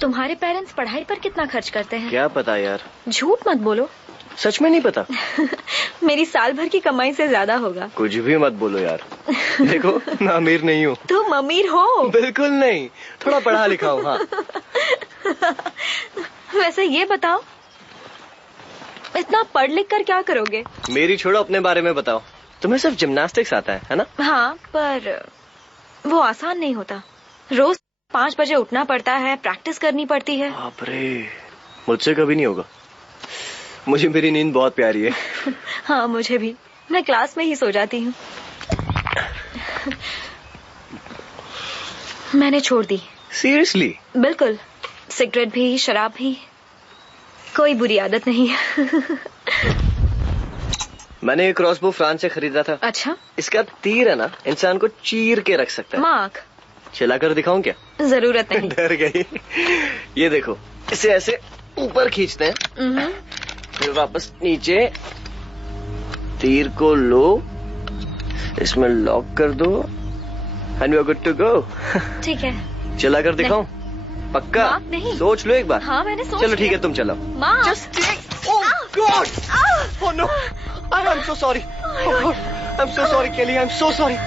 तुम्हारे पेरेंट्स पढ़ाई पर कितना खर्च करते हैं? क्या पता यार। झूठ मत बोलो। सच में नहीं पता। मेरी साल भर की कमाई से ज्यादा होगा। कुछ भी मत बोलो यार। देखो मैं अमीर नहीं हूँ। तुम अमीर हो? बिल्कुल नहीं, थोड़ा पढ़ा लिखा हूँ। हाँ। वैसे ये बताओ, इतना पढ़ लिख कर क्या करोगे? मेरी छोड़ो, अपने बारे में बताओ। तुम्हें सिर्फ जिम्नास्टिक्स आता है ना? हाँ, पर वो आसान नहीं होता। रोज 5 बजे उठना पड़ता है, प्रैक्टिस करनी पड़ती है। बाप रे, मुझसे कभी नहीं होगा। मुझे मेरी नींद बहुत प्यारी है। हाँ, मुझे भी। मैं क्लास में ही सो जाती हूँ। मैंने छोड़ दी। सीरियसली? बिल्कुल। सिगरेट भी, शराब भी, कोई बुरी आदत नहीं। मैंने एक क्रॉसबो फ्रांस से खरीदा था। अच्छा? इसका तीर है ना, इंसान को चीर के रख सकता है। मार्क, चलाकर दिखाऊं क्या? जरूरत नहीं। डर गई। ये देखो, इसे ऐसे ऊपर खींचते हैं, फिर वापस नीचे, तीर को लो, इसमें लॉक कर दो, and we are good to go. ठीक है। चलाकर दिखाऊं? पक्का? नहीं। सोच लो एक बार। हाँ, मैंने सोच चलो ठीक है, तुम चलाओ। Oh God! Oh no! I'm so sorry. Oh God! I'm so sorry, Kelly. I'm so sorry.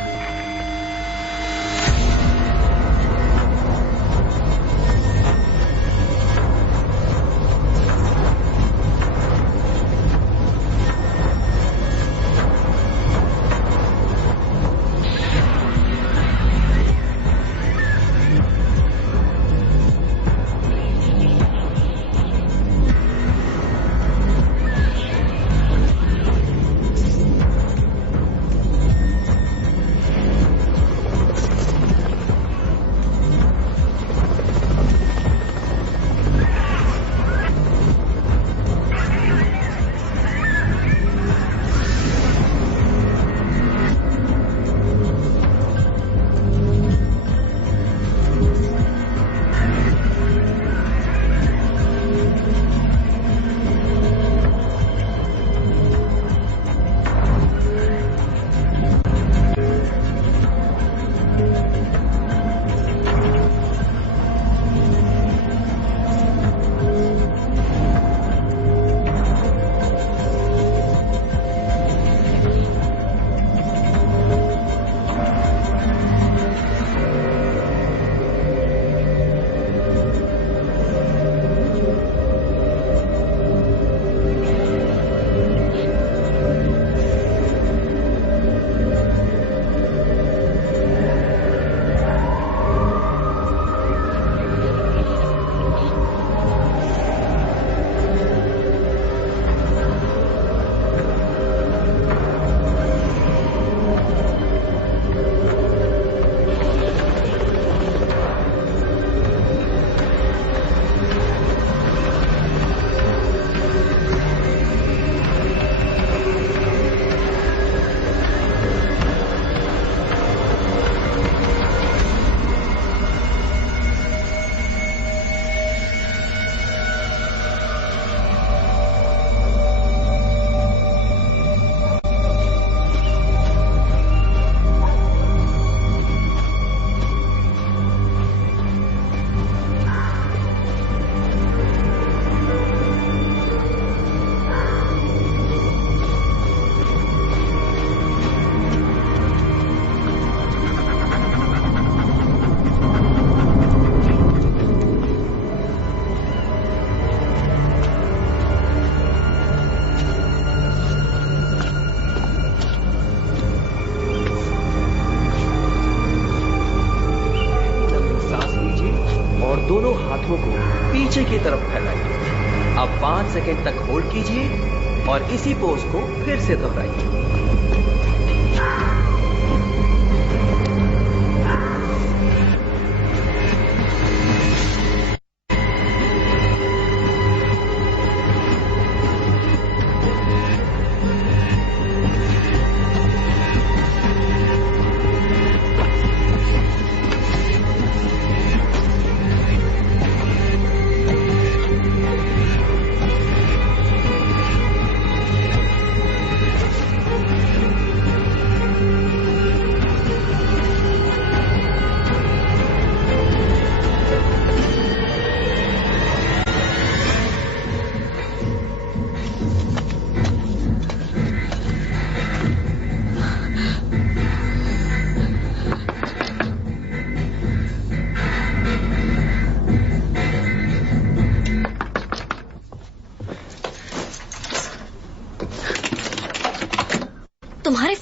दोनों हाथों को पीछे की तरफ फैलाइए। अब 5 सेकंड तक होल्ड कीजिए और इसी पोज को फिर से दोहराइए।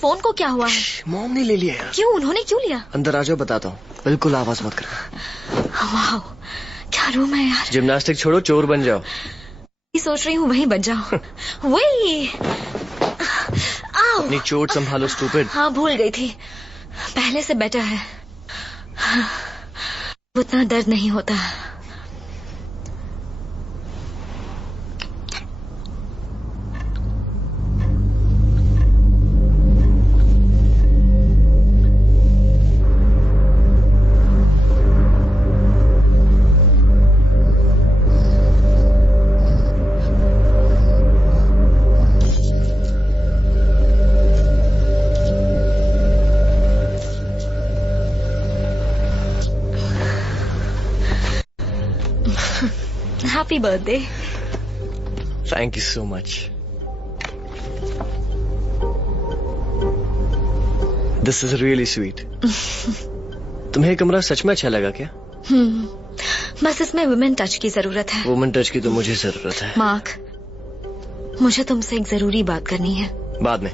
फोन को क्या हुआ है? मॉम ने ले लिया यार। क्यों? उन्होंने क्यों लिया? अंदर आ जाओ, बताता हूँ। बिल्कुल आवाज मत कर। वाह, क्या रूम है यार। जिम्नास्टिक छोड़ो, चोर बन जाओ। सोच रही हूँ वहीं बन जाओ। वही। अपनी चोट संभालो स्टूपिड। हाँ, भूल गई थी। पहले से बेटर है, उतना दर्द नहीं होता। Happy birthday. Thank you so much. This is really sweet. तुम्हें ये कमरा सच में अच्छा लगा क्या? बस इसमें वुमेन टच की जरूरत है। वुमेन टच की तो मुझे जरूरत है। मार्क, मुझे तुमसे एक जरूरी बात करनी है। बाद में।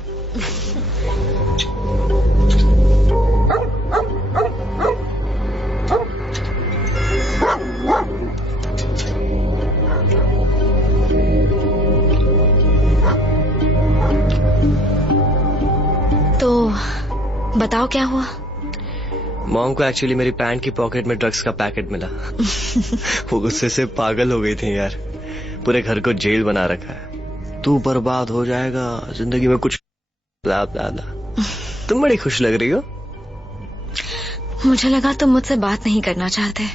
तो बताओ क्या हुआ? मॉम को एक्चुअली मेरी पैंट की पॉकेट में ड्रग्स का पैकेट मिला। वो गुस्से से पागल हो गई थी यार। पूरे घर को जेल बना रखा है। तू बर्बाद हो जाएगा, जिंदगी में कुछ ब्ला ब्ला ब्ला। तुम बड़ी खुश लग रही हो। मुझे लगा तुम मुझसे बात नहीं करना चाहते,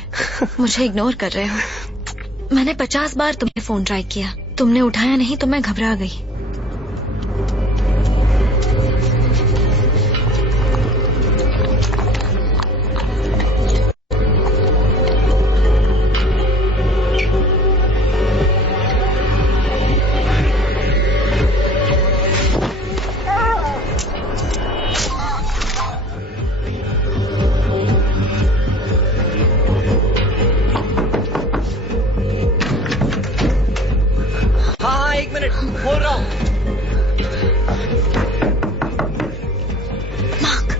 मुझे इग्नोर कर रहे हो। मैंने 50 बार तुम्हें फोन ट्राई किया, तुमने उठाया नहीं तो मैं घबरा गई। बोल रहा हूँ। मार्क।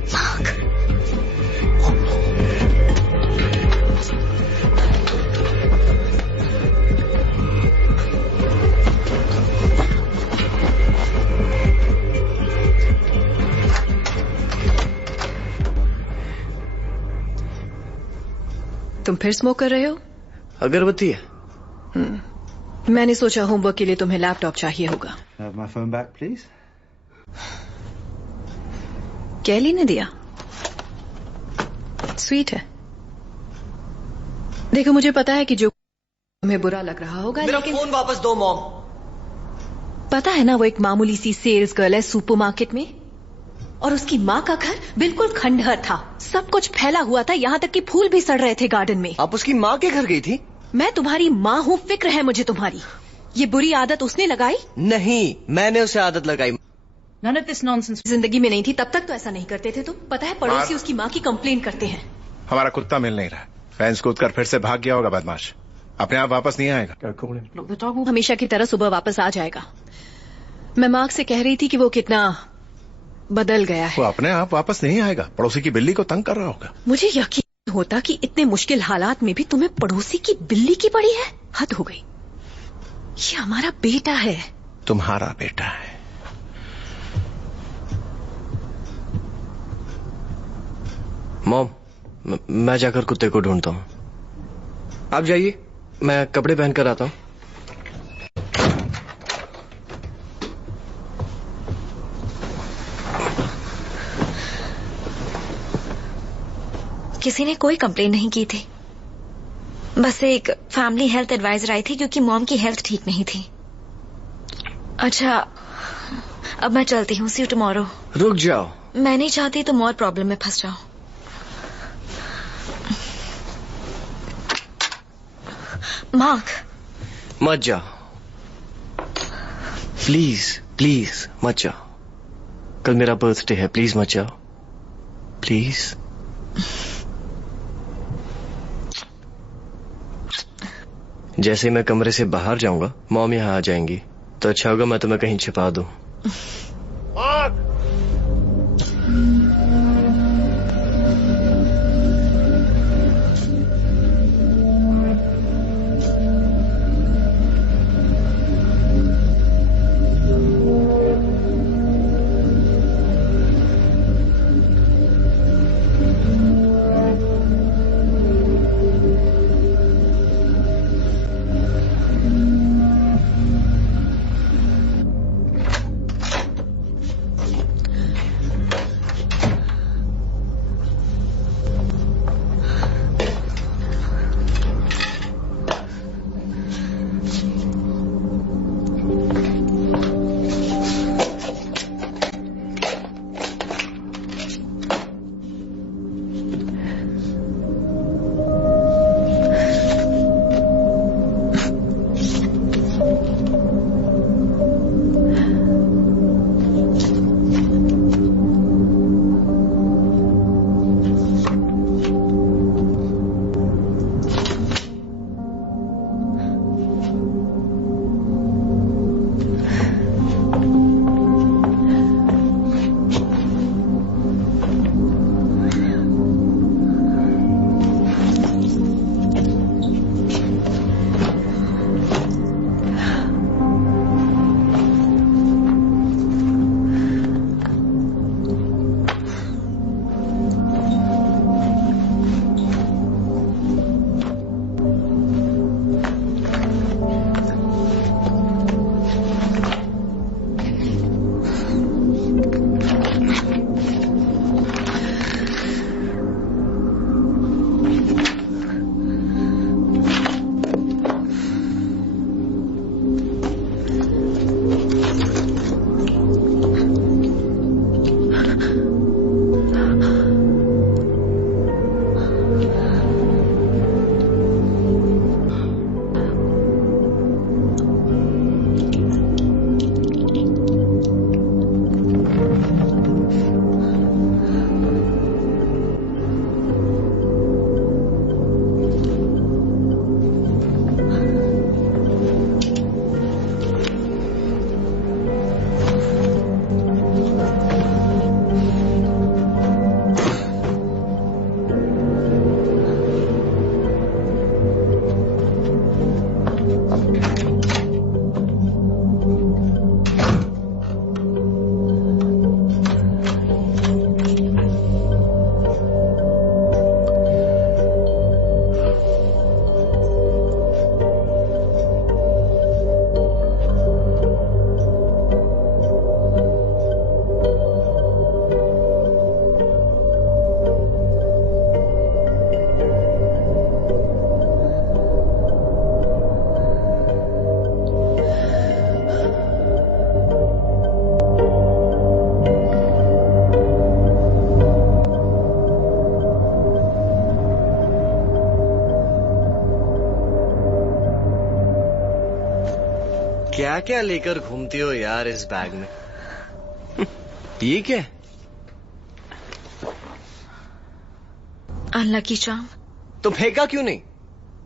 तुम फिर स्मोक कर रहे हो? अगरबत्ती है। मैंने सोचा होमवर्क के लिए तुम्हें लैपटॉप चाहिए होगा। My phone back, please. कैली ने दिया। स्वीट है। देखो, मुझे पता है कि जो तुम्हें बुरा लग रहा होगा, मेरा लेकिन फोन वापस दो मॉम। पता है ना, वो एक मामूली सी सेल्स गर्ल है सुपरमार्केट में, और उसकी माँ का घर बिल्कुल खंडहर था। सब कुछ फैला हुआ था, यहाँ तक कि फूल भी सड़ रहे थे गार्डन में। आप उसकी माँ के घर गई थी? मैं तुम्हारी माँ हूँ, फिक्र है मुझे तुम्हारी। ये बुरी आदत उसने लगाई? नहीं, मैंने उसे आदत लगाई। None of this nonsense जिंदगी में नहीं थी, तब तक तो ऐसा नहीं करते थे तुम। पता है, पड़ोसी उसकी माँ की कंप्लेन करते हैं। हमारा कुत्ता मिल नहीं रहा, फेंस कूद कर फिर से भाग गया होगा बदमाश। अपने आप वापस नहीं आएगा। हमेशा की तरह सुबह वापस आ जाएगा। मैं मार्क से कह रही थी कि वो कितना बदल गया है। वो अपने आप वापस नहीं आएगा, पड़ोसी की बिल्ली को तंग कर रहा होगा। मुझे यकीन होता कि इतने मुश्किल हालात में भी तुम्हें पड़ोसी की बिल्ली की पड़ी है। हद हो गई। ये हमारा बेटा है। तुम्हारा बेटा है। मॉम, मैं जाकर कुत्ते को ढूंढता हूँ। आप जाइए, मैं कपड़े पहन कर आता हूँ। किसी ने कोई कंप्लेन नहीं की थी, बस एक फैमिली हेल्थ एडवाइजर आई थी क्योंकि मॉम की हेल्थ ठीक नहीं थी। अच्छा, अब मैं चलती हूँ। सी यू टुमारो। रुक जाओ। मैं नहीं चाहती तुम और प्रॉब्लम में फंस जाओ। मार्क, मत जाओ, प्लीज प्लीज मत जाओ। कल मेरा बर्थडे है, प्लीज मत जाओ, प्लीज। जैसे मैं कमरे से बाहर जाऊंगा, मॉम यहाँ आ जाएंगी, तो अच्छा होगा मैं तुम्हें कहीं छिपा दूं। क्या क्या लेकर घूमती हो यार इस बैग में? ये क्या है? Unlucky charm. तो फेंका क्यों नहीं?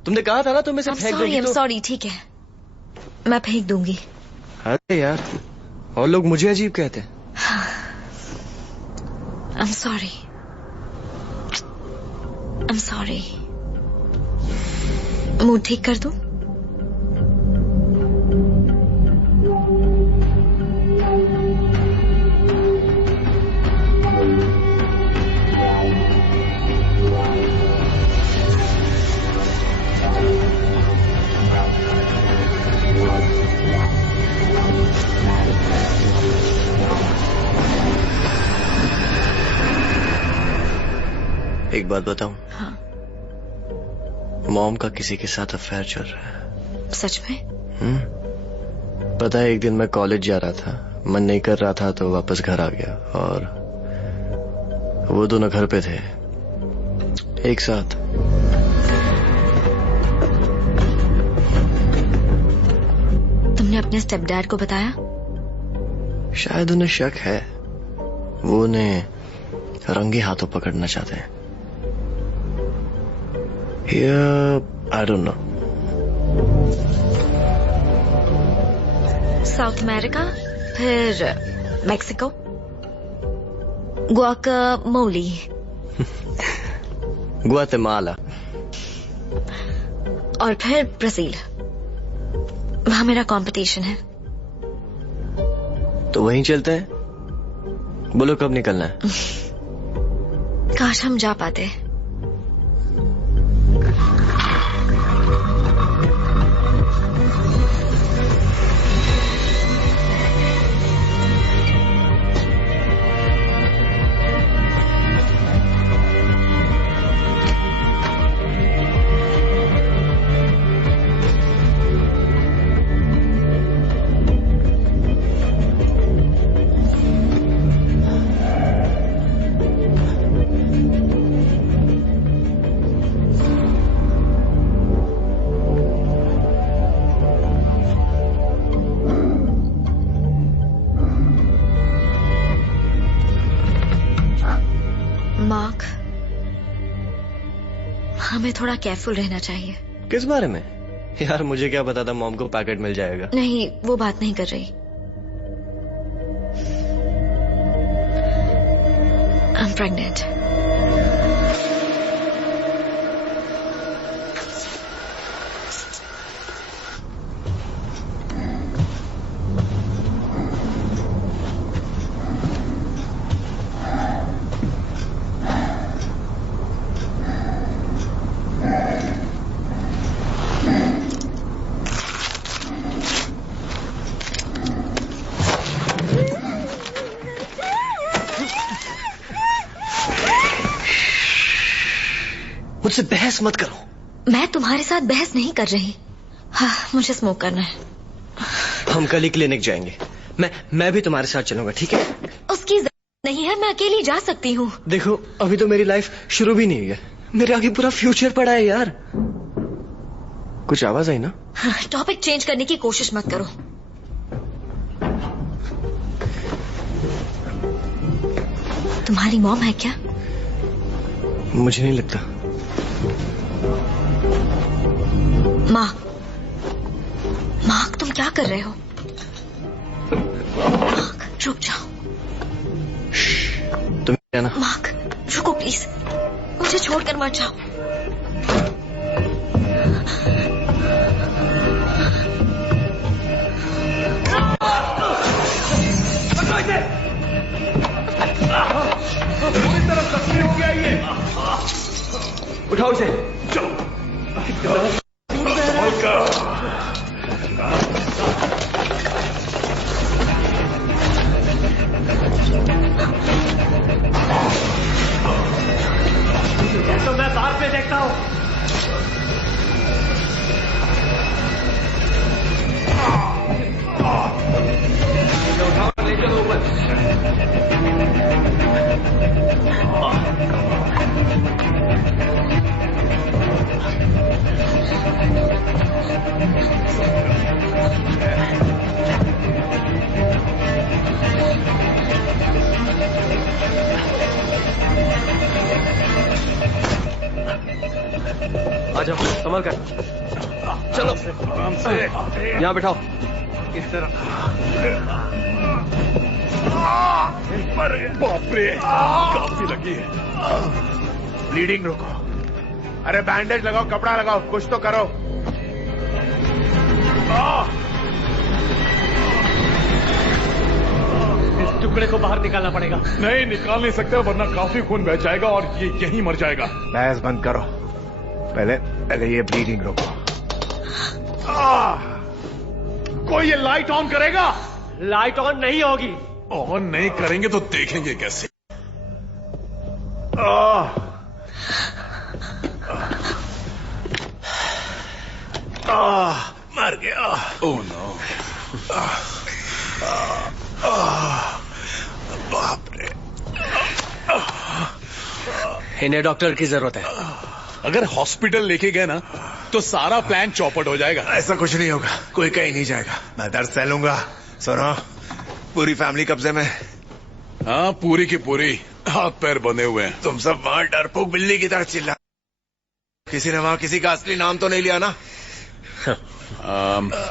तुमने कहा था ना तुम इसे फेंक दोगी तो। सॉरी, ठीक है, मैं फेंक दूंगी। अरे यार, और लोग मुझे अजीब कहते हैं। I'm sorry. I'm sorry. Mood ठीक कर दूं? एक बात बताऊं? हाँ। मॉम का किसी के साथ अफेयर चल रहा है। सच में? पता है, एक दिन मैं कॉलेज जा रहा था, मन नहीं कर रहा था तो वापस घर आ गया और वो दोनों घर पे थे एक साथ। तुमने अपने स्टेप डैड को बताया? शायद उन्हें शक है, वो उन्हें रंगे हाथों पकड़ना चाहते हैं। I don't know. South America, फिर मेक्सिको, गुआकामोली, ग्वाटेमाला, और फिर ब्राजील। वहां मेरा कंपटीशन है। तो वहीं चलते हैं। बोलो कब निकलना है? काश हम जा पाते। मार्क, हमें थोड़ा केयरफुल रहना चाहिए। किस बारे में? यार मुझे क्या पता था मॉम को पैकेट मिल जाएगा। नहीं, वो बात नहीं कर रही। I am pregnant. मुझसे बहस मत करो। मैं तुम्हारे साथ बहस नहीं कर रही। हाँ, मुझे स्मोक करना है। हम कल ही क्लिनिक जाएंगे। मैं भी तुम्हारे साथ चलूंगा, ठीक है? उसकी जरूरत नहीं है, मैं अकेली जा सकती हूँ। देखो, अभी तो मेरी लाइफ शुरू भी नहीं हुई है। मेरे आगे पूरा फ्यूचर पड़ा है यार। कुछ आवाज आई ना? टॉपिक चेंज करने की कोशिश मत करो। तुम्हारी मॉम है क्या? मुझे नहीं लगता। मार्क, तुम क्या कर रहे हो? मार्क, रुक जाओ। तुम क्या ना? मार्क, रुको प्लीज, मुझे छोड़कर मत जाओ। उठाओ इसे। तो मैं बाद में देखता हूँ। उठाओ, ले चलो ऊपर। आ जाओ, संभल कर। चलो आराम से। यहाँ बिठाओ। इस तरह। अरे बाप रे, काफी लगी है। ब्लीडिंग रोको। अरे बैंडेज लगाओ, कपड़ा लगाओ, कुछ तो करो। इस टुकड़े को बाहर निकालना पड़ेगा। नहीं, निकाल नहीं सकते, वरना काफी खून बह जाएगा और ये यहीं मर जाएगा। बहस बंद करो। पहले ये ब्लीडिंग रोको। कोई ये लाइट ऑन करेगा? लाइट ऑन नहीं होगी। ऑन नहीं करेंगे तो देखेंगे कैसे। मर गया। Oh no. बाप रे। इन्हें डॉक्टर की जरूरत है। अगर हॉस्पिटल लेके गए ना तो सारा प्लान चौपट हो जाएगा। ऐसा कुछ नहीं होगा, कोई कहीं नहीं जाएगा। मैं दर्द सह लूंगा। सुनो, पूरी फैमिली कब्जे में। हाँ, पूरी की पूरी, हाथ पैर बंधे हुए हैं। तुम सब वहां डरपोक बिल्ली की तरह चिल्ला। किसी ने वहां किसी का असली नाम तो नहीं लिया ना?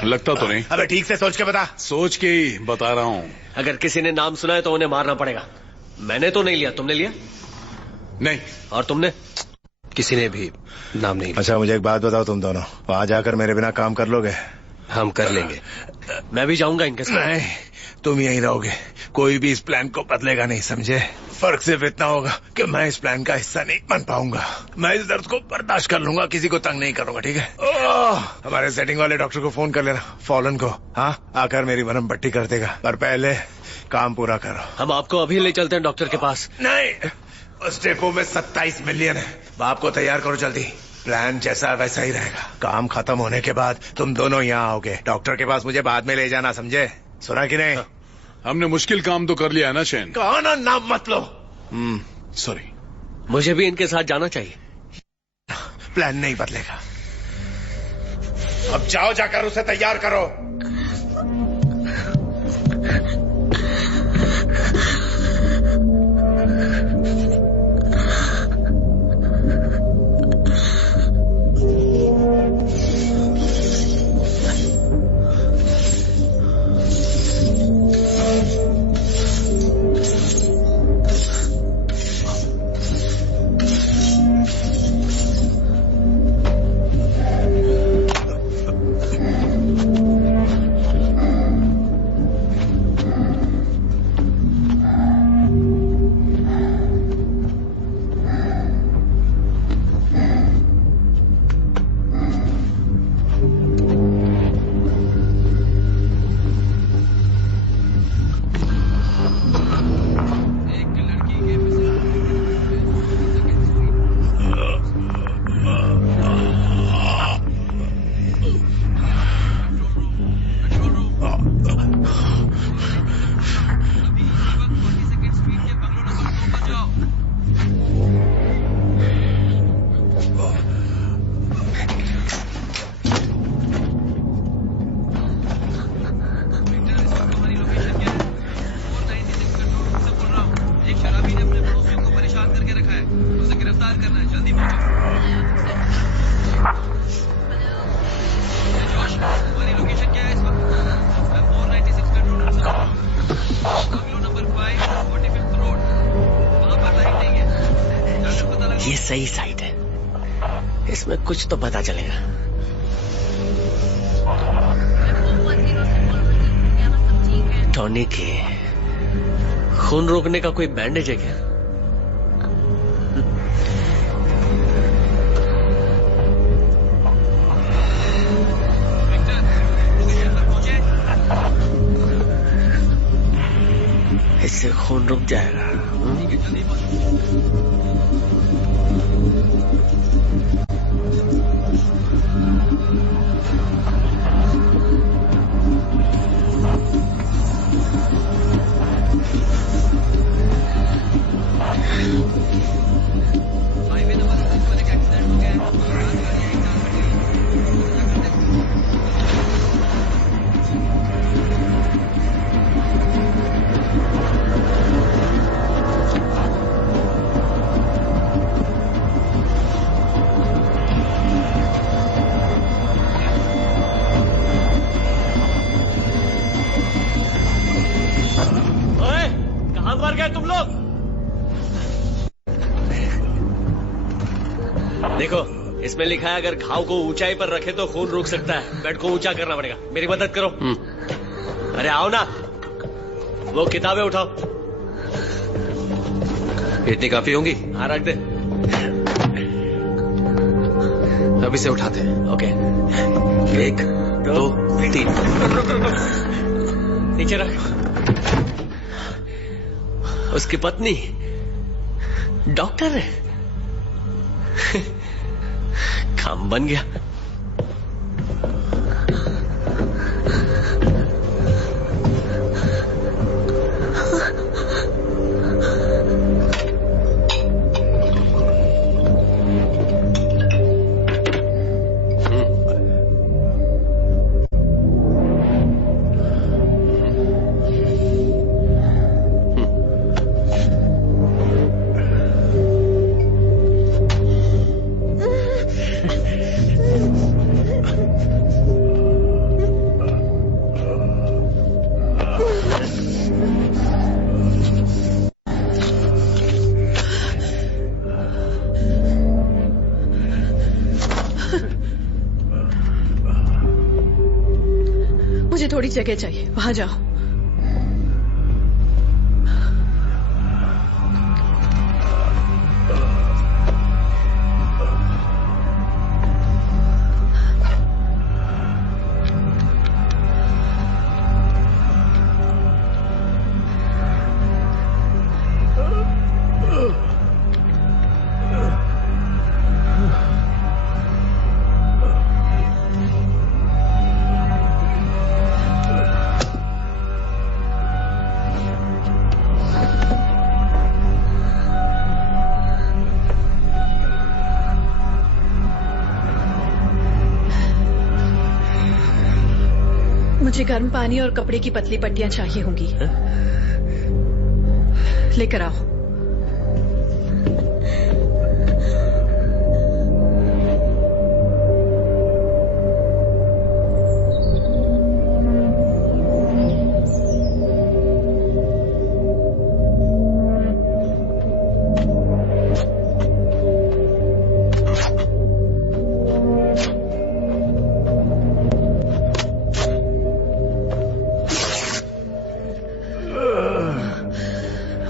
लगता तो नहीं। अबे ठीक से सोच के बता। सोच के ही बता रहा हूँ। अगर किसी ने नाम सुना है तो उन्हें मारना पड़ेगा। मैंने तो नहीं लिया, तुमने लिया? नहीं। और तुमने? किसी ने भी नाम नहीं लिया। अच्छा, मुझे एक बात बताओ, तुम दोनों वहां जाकर मेरे बिना काम कर लोगे? हम कर लेंगे। मैं भी जाऊंगा इनके साथ। नहीं, तुम यहीं रहोगे। कोई भी इस प्लान को बदलेगा नहीं, समझे? फर्क सिर्फ इतना होगा कि मैं इस प्लान का हिस्सा नहीं बन पाऊंगा। मैं इस दर्द को बर्दाश्त कर लूंगा, किसी को तंग नहीं करूंगा, ठीक है? हमारे सेटिंग वाले डॉक्टर को फोन कर लेना, फॉलन को। हाँ, आकर मेरी मरहम पट्टी कर देगा, पर पहले काम पूरा करो। हम आपको अभी ले चलते हैं डॉक्टर के पास। नहीं, उस डेपो में 27 मिलियन है। बाप को तैयार करो जल्दी। प्लान जैसा वैसा ही रहेगा। काम खत्म होने के बाद तुम दोनों यहाँ आओगे। डॉक्टर के पास मुझे बाद में ले जाना, समझे? सुना कि नहीं? हमने मुश्किल काम तो कर लिया है ना शैन? कहा ना, नाम मत लो। सॉरी। मुझे भी इनके साथ जाना चाहिए। प्लान नहीं बदलेगा। अब जाओ, जाकर उसे तैयार करो। ये सही साइट है, इसमें कुछ तो पता चलेगा। टॉनी के खून रोकने का कोई बैंडेज है क्या? इससे खून रुक जाएगा। देखो, इसमें लिखा है अगर घाव को ऊंचाई पर रखे तो खून रुक सकता है। बेड को ऊंचा करना पड़ेगा। मेरी मदद करो। अरे आओ ना, वो किताबें उठाओ। इतनी काफी होंगी? हाँ, रख दे। अब इसे उठाते हैं। ओके। 1 2 3। नीचे रख। उसकी पत्नी डॉक्टर है। काम बन गया। मुझे थोड़ी जगह चाहिए, वहां जाओ। मुझे गर्म पानी और कपड़े की पतली पट्टियां चाहिए होंगी। लेकर आओ।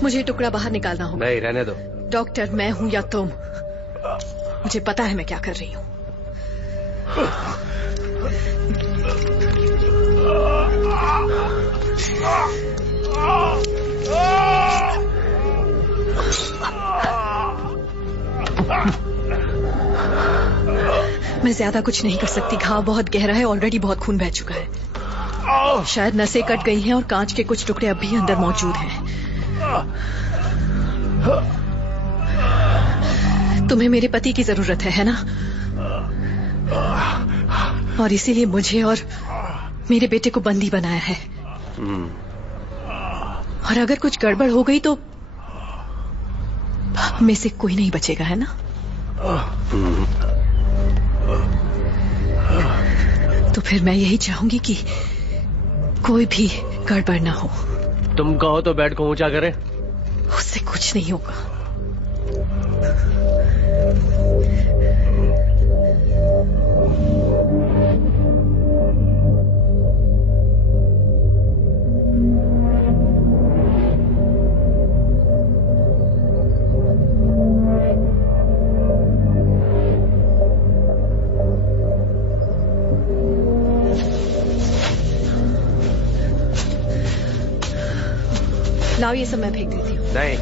मुझे टुकड़ा बाहर निकालना होगा। नहीं, रहने दो। डॉक्टर, मैं हूं या तुम, मुझे पता है मैं क्या कर रही हूं। मैं ज्यादा कुछ नहीं कर सकती। घाव बहुत गहरा है, ऑलरेडी बहुत खून बह चुका है। शायद नसें कट गई हैं और कांच के कुछ टुकड़े अब भी अंदर मौजूद हैं। तुम्हें मेरे पति की जरूरत है ना? और इसीलिए मुझे और मेरे बेटे को बंदी बनाया है। और अगर कुछ गड़बड़ हो गई तो में से कोई नहीं बचेगा, है ना? तो फिर मैं यही चाहूंगी कि कोई भी गड़बड़ ना हो। तुम कहो तो बेड को ऊंचा करें। उससे कुछ नहीं होगा। लाओ, ये सब मैं फेंक देती हूँ। नहीं,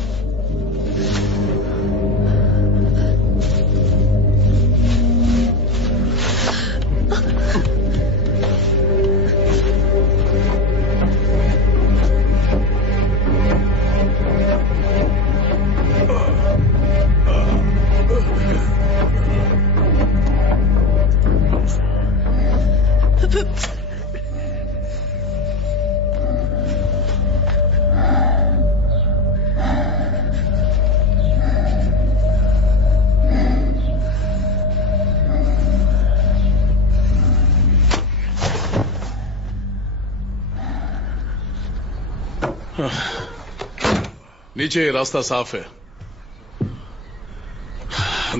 नीचे रास्ता साफ है।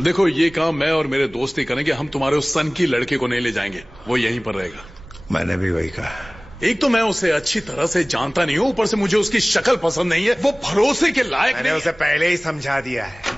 देखो, ये काम मैं और मेरे दोस्त ही करेंगे। हम तुम्हारे उस सन की लड़के को नहीं ले जाएंगे, वो यहीं पर रहेगा। मैंने भी वही कहा। एक तो मैं उसे अच्छी तरह से जानता नहीं हूं, ऊपर से मुझे उसकी शक्ल पसंद नहीं है। वो भरोसे के लायक मैंने उसे पहले ही समझा दिया है।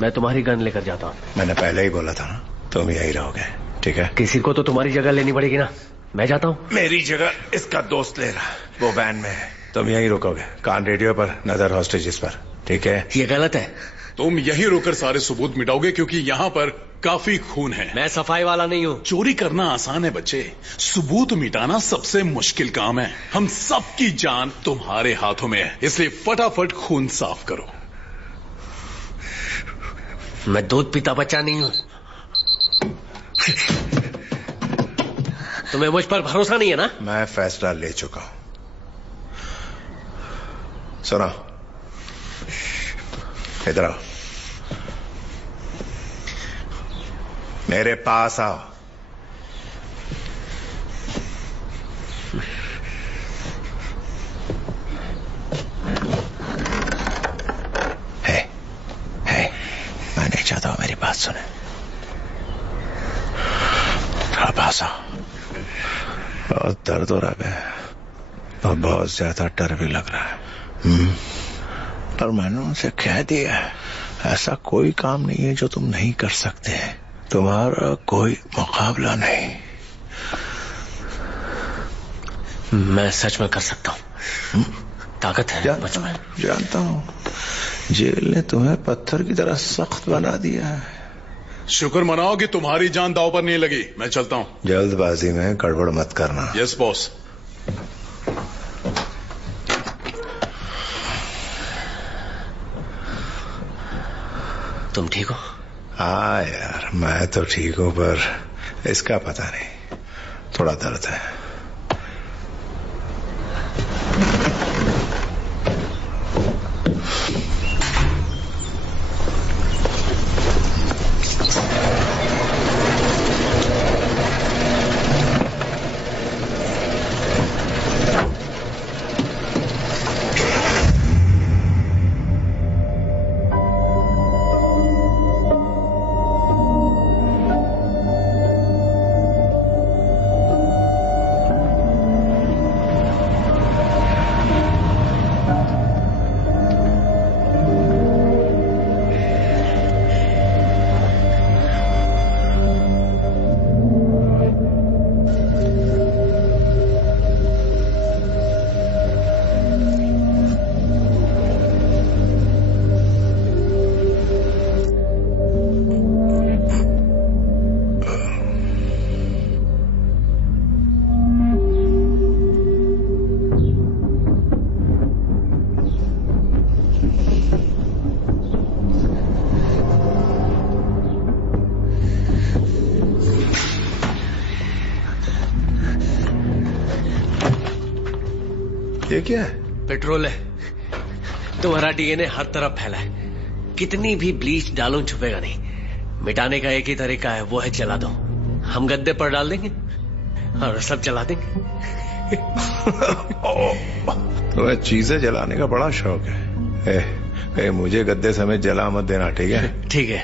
मैं तुम्हारी गन लेकर जाता हूँ। मैंने पहले ही बोला था ना, तुम यही रहोगे, ठीक है? किसी को तो तुम्हारी जगह लेनी पड़ेगी ना। मैं जाता हूँ। मेरी जगह इसका दोस्त ले रहा, वो वैन में है। तुम यहीं रुकोगे, कान रेडियो पर, नजर हॉस्टेजेस पर, ठीक है? ये गलत है। तुम यहीं रुककर सारे सबूत मिटाओगे, क्योंकि यहाँ पर काफी खून है। मैं सफाई वाला नहीं हूँ। चोरी करना आसान है बच्चे, सबूत मिटाना सबसे मुश्किल काम है। हम सबकी जान तुम्हारे हाथों में है, इसलिए फटाफट खून साफ करो। मैं दूध पीता बच्चा नहीं हूँ। तुम्हें मुझ पर भरोसा नहीं है ना? मैं फैसला ले चुका हूं। सुनो, इधर आओ, मेरे पास आओ। मैं नहीं चाहता हूं मेरी बात सुने। पास आओ। बहुत दर्द हो रहा है और बहुत ज्यादा डर भी लग रहा है। पर मैंने उनसे कह दिया है, ऐसा कोई काम नहीं है जो तुम नहीं कर सकते हैं। तुम्हारा कोई मुकाबला नहीं। मैं सच में कर सकता हूँ। ताकत है मुझ में। जानता हूँ, जेल ने तुम्हें पत्थर की तरह सख्त बना दिया है। शुक्र मनाओ कि तुम्हारी जान दांव पर नहीं लगी। मैं चलता हूँ। जल्दबाजी में गड़बड़ मत करना। Yes boss. तुम ठीक हो? हाँ यार, मैं तो ठीक हूँ, पर इसका पता नहीं, थोड़ा दर्द है। ये क्या है? पेट्रोल है। तुम्हारा डीएनए हर तरफ फैला है। कितनी भी ब्लीच डालो छुपेगा नहीं। मिटाने का एक ही तरीका है, वो है जला दो। हम गद्दे पर डाल देंगे और सब जला देंगे। तुम्हें चीजें जलाने का बड़ा शौक है। मुझे गद्दे समेत जला मत देना, ठीक है? ठीक है।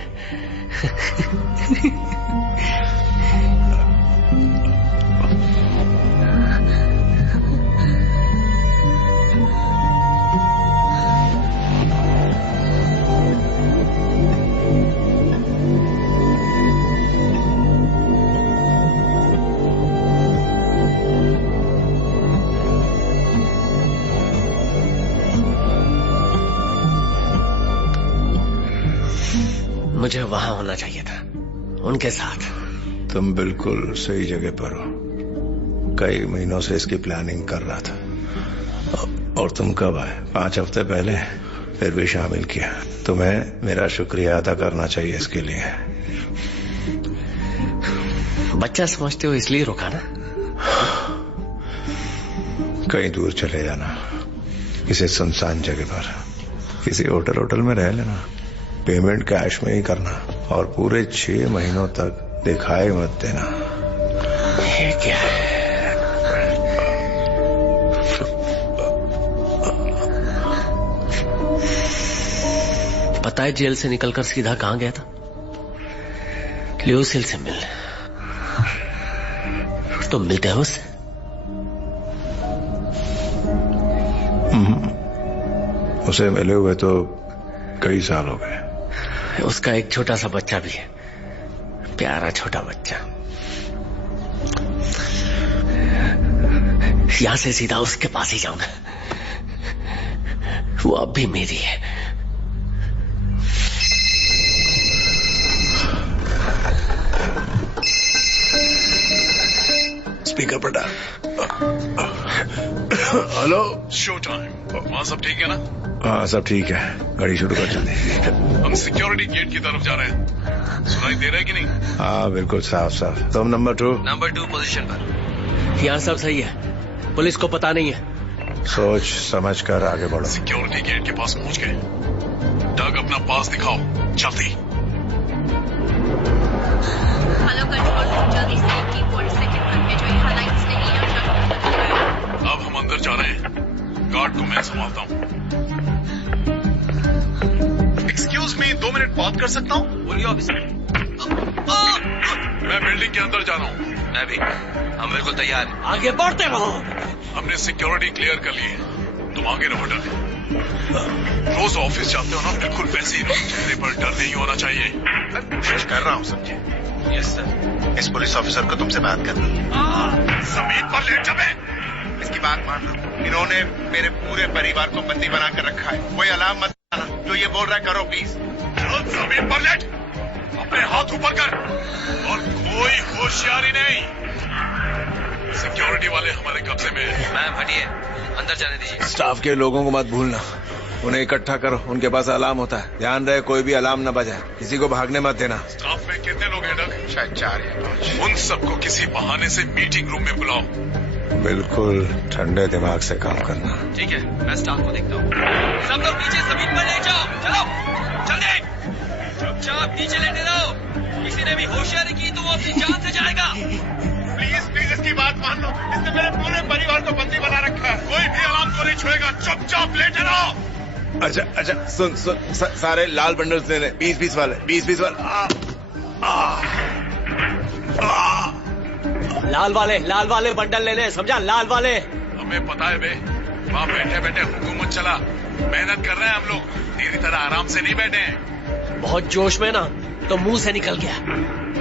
मुझे वहां होना चाहिए था, उनके साथ। तुम बिल्कुल सही जगह पर हो। कई महीनों से इसकी प्लानिंग कर रहा था। और तुम कब आए? 5 हफ्ते पहले। फिर भी शामिल किया। तुम्हें मेरा शुक्रिया अदा करना चाहिए इसके लिए। बच्चा समझते हो इसलिए रुका ना? कहीं दूर चले जाना, किसी सुनसान जगह पर, किसी होटल में रह लेना। पेमेंट कैश में ही करना और पूरे 6 महीनों तक दिखाई मत देना। ये क्या है? पता है जेल से निकलकर सीधा कहां गया था? ल्यूसिल से मिलने। तो मिलते हो उससे? उसे मिले हुए तो कई साल हो गए। उसका एक छोटा सा बच्चा भी है, प्यारा छोटा बच्चा। यहां से सीधा उसके पास ही जाऊंगा। वो अब भी मेरी है। स्पीकर पर डाल। Hello, show time. वहाँ सब ठीक है ना? हाँ सब ठीक है, गाड़ी शुरू कर चलते। हम सिक्योरिटी गेट की तरफ जा रहे हैं। सुनाई दे रहा है कि नहीं? हाँ बिल्कुल साफ साफ। तुम नंबर 2? नंबर 2 पोजीशन पर। यहाँ सब सही है, पुलिस को पता नहीं है। सोच समझ कर आगे बढ़ो। सिक्योरिटी गेट के पास पहुंच गए। डग अपना पास दिखाओ, जल्दी। हेलो कंट्रोल, जल्दी से कीबोर्ड सेकंड पर भेजो। यहाँ लाइट्स नहीं है। अब हम अंदर जा रहे हैं। गार्ड को मैं संभालता हूँ। एक्सक्यूज मी, 2 मिनट बात कर सकता हूँ? बोलिए ऑफिसर। मैं बिल्डिंग के अंदर जा रहा हूँ। मैं भी। हम बिल्कुल तैयार हैं। आगे बढ़ते रहो। हमने सिक्योरिटी क्लियर कर ली है, तुम आगे रहो। डर रोज ऑफिस जाते हो ना, बिल्कुल वैसे ही रहो। चेहरे पर डर नहीं होना चाहिए। कोशिश कर रहा हूँ समझे। Yes sir. इस पुलिस ऑफिसर को तुमसे बात करनी है। जमीन पर लेट जाए। इसकी बात मान लो, इन्होंने मेरे पूरे परिवार को बंदी बना कर रखा है। कोई अलार्म मत आना, जो ये बोल रहा है करो प्लीज। जमीन पर लेट, अपने हाथ ऊपर कर, और कोई होशियारी नहीं। सिक्योरिटी वाले हमारे कब्जे में है। मैम हटिए, अंदर जाने दीजिए। स्टाफ के लोगों को मत भूलना, उन्हें इकट्ठा करो। उनके पास अलार्म होता है, ध्यान रहे कोई भी अलार्म न बजाए। किसी को भागने मत देना। स्टाफ में कितने लोग हैं डग? शायद 4 या 5। उन सबको किसी बहाने से मीटिंग रूम में बुलाओ। बिल्कुल ठंडे दिमाग से काम करना। ठीक है, मैं स्टाफ को देखता हूँ। सब लोग नीचे जमीन पर ले जाओ। चलो जल्दी। चुपचाप नीचे लेटे रहो। किसी ने भी होशियारी की तो वो अपनी जान से जाएगा। प्लीज प्लीज इसकी बात मान लो, इसने मेरे पूरे परिवार को बंदी बना रखा है। कोई भी अलार्म को नहीं छुएगा, चुपचाप लेटे रहो। अच्छा अच्छा, सुन सुन, सारे लाल बंडल्स लेने, 20-20 वाले, 20-20 वाले। लाल वाले बंडल लेने, समझा? लाल वाले। हमें पता है बे, वहाँ बैठे बैठे हुकूमत चला। मेहनत कर रहे हैं हम लोग, तेरी तरह आराम से नहीं बैठे हैं। बहुत जोश में ना, तो मुंह से निकल गया।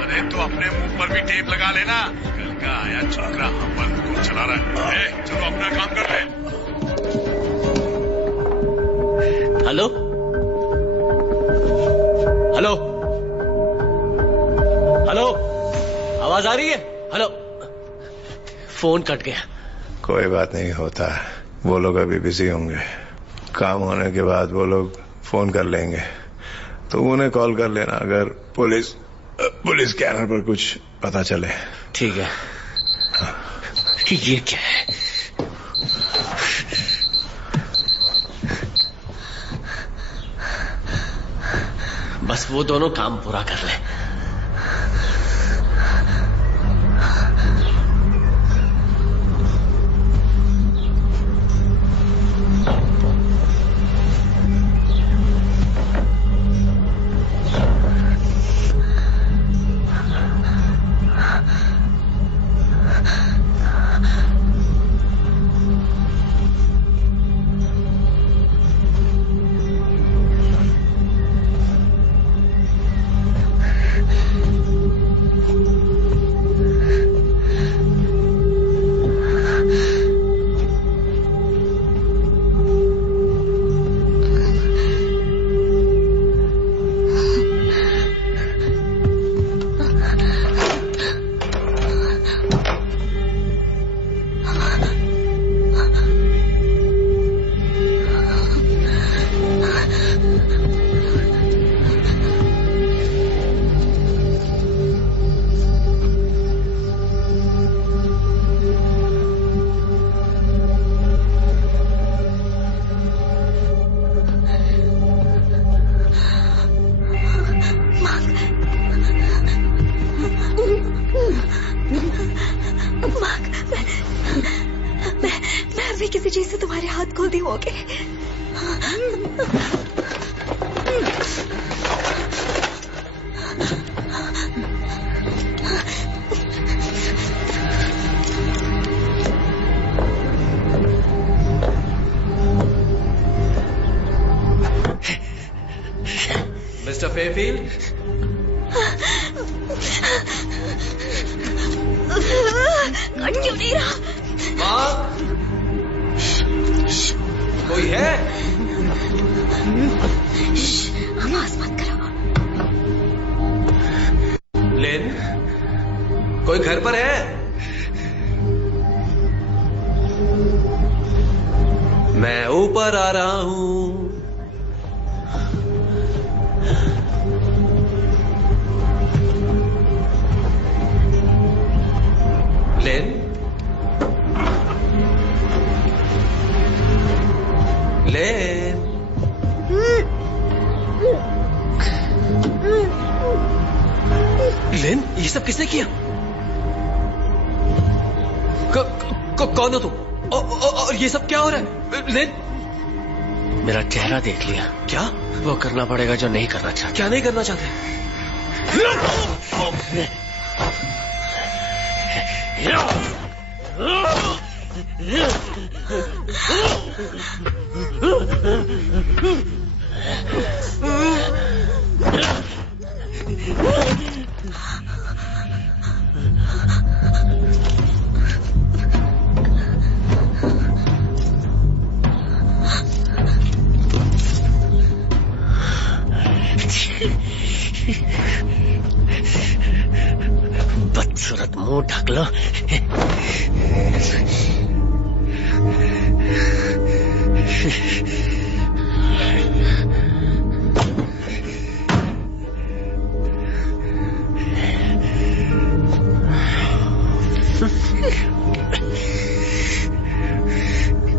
अरे तो अपने मुंह पर भी टेप लगा लेना। कल का आया छोकरा हम पर हुकूम चला रहा है। चलो अपना काम कर ले। हेलो हेलो हेलो, आवाज आ रही है? हेलो। फोन कट गया। कोई बात नहीं, होता है। वो लोग अभी बिजी होंगे, काम होने के बाद वो लोग फोन कर लेंगे, तो उन्हें कॉल कर लेना अगर पुलिस स्कैनर पर कुछ पता चले। ठीक है। हाँ। ये क्या है? बस वो दोनों काम पूरा कर ले। मैं अभी किसी चीज से तुम्हारे हाथ खोल दी होगे। मिस्टर फेयरफील्ड, कट क्यों नहीं रहा? माँ, कोई है? आवाज मत करो। लिन, कोई घर पर है? मैं ऊपर आ रहा हूं। लिन, लिन, लिन, ये सब किसने किया? कौन हो तुम? और ये सब क्या हो रहा है? लिन, मेरा चेहरा देख लिया। क्या? वो करना पड़ेगा जो नहीं करना चाहता। क्या नहीं करना चाहते? बदसूरत मुंह ढक लो।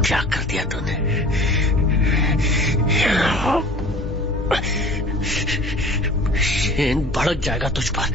क्या कर दिया तूने? शेन भड़क जाएगा तुझ पर।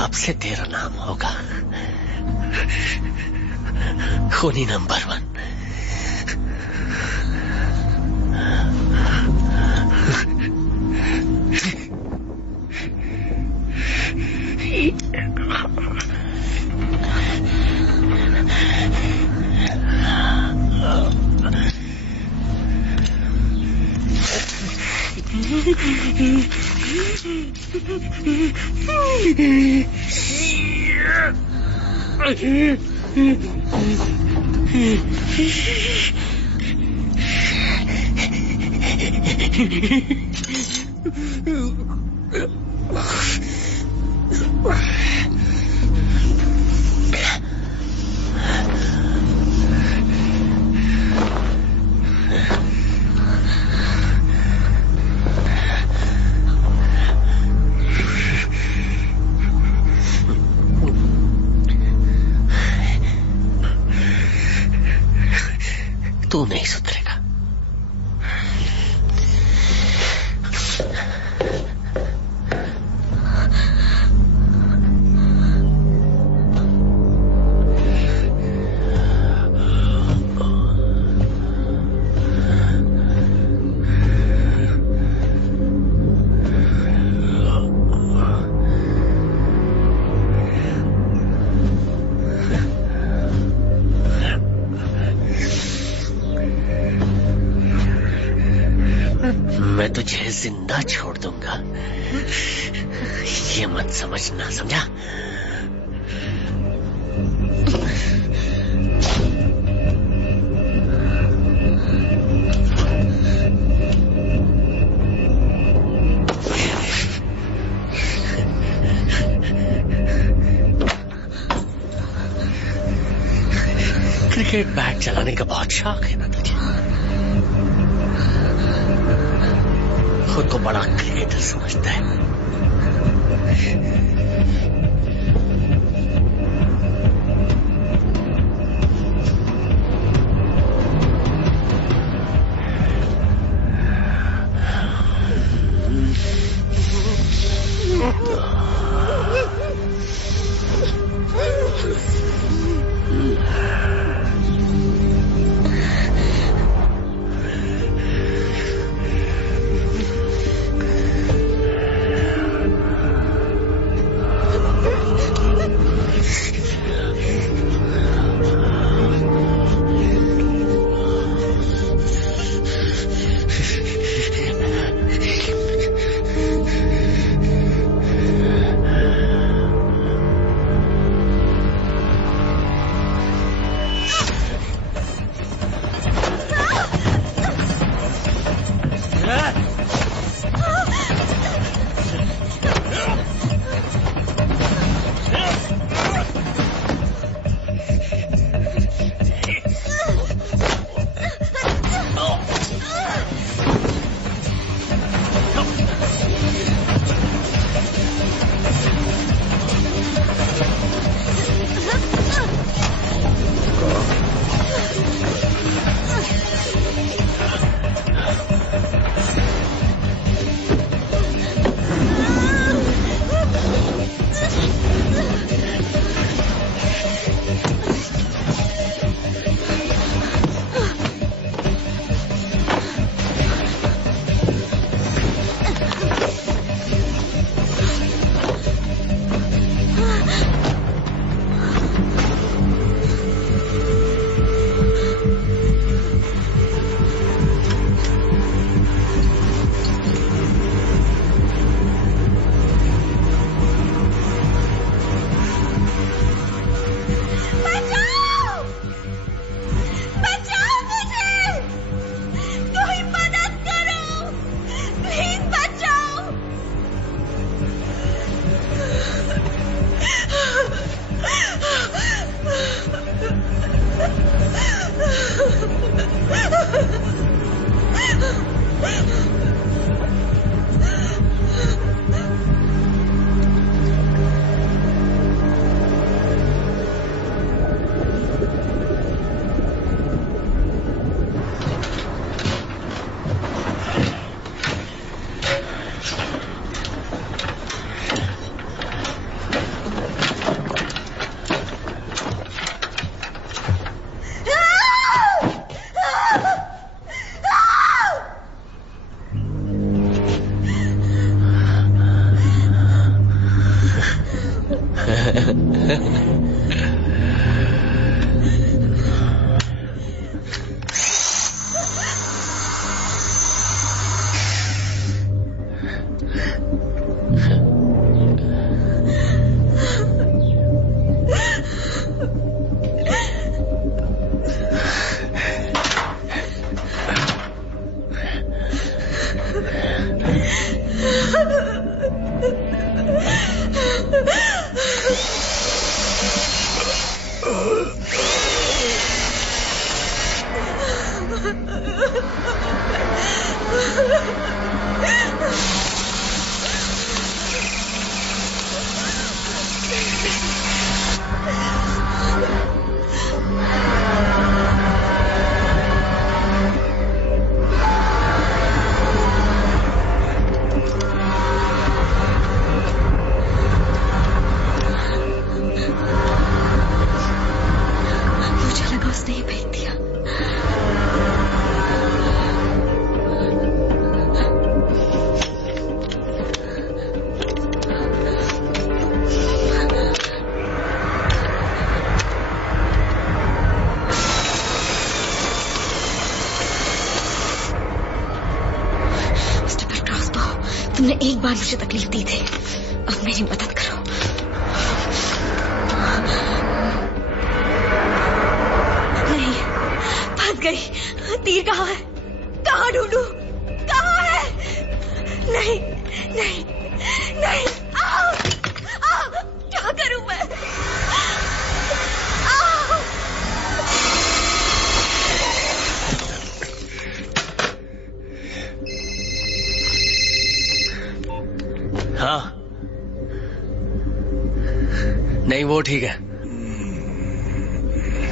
अब से तेरा नाम होगा खूनी नंबर 1। तू नहीं सुधरेगा। मैं तुझे जिंदा छोड़ दूंगा, ये मत समझना, समझा? क्रिकेट बैट चलाने का बहुत शौक है ना तुझे? खुद को बड़ा क्रिकेटर समझता है। तुमने एक बार मुझे तकलीफ दी थी, अब मेरी मदद करो। नहीं, फंस गई। तीर कहाँ है? कहाँ ढूंढूं? कहाँ है? नहीं नहीं नहीं, आओ, आओ, क्या करूं मैं? आओ। ठीक है,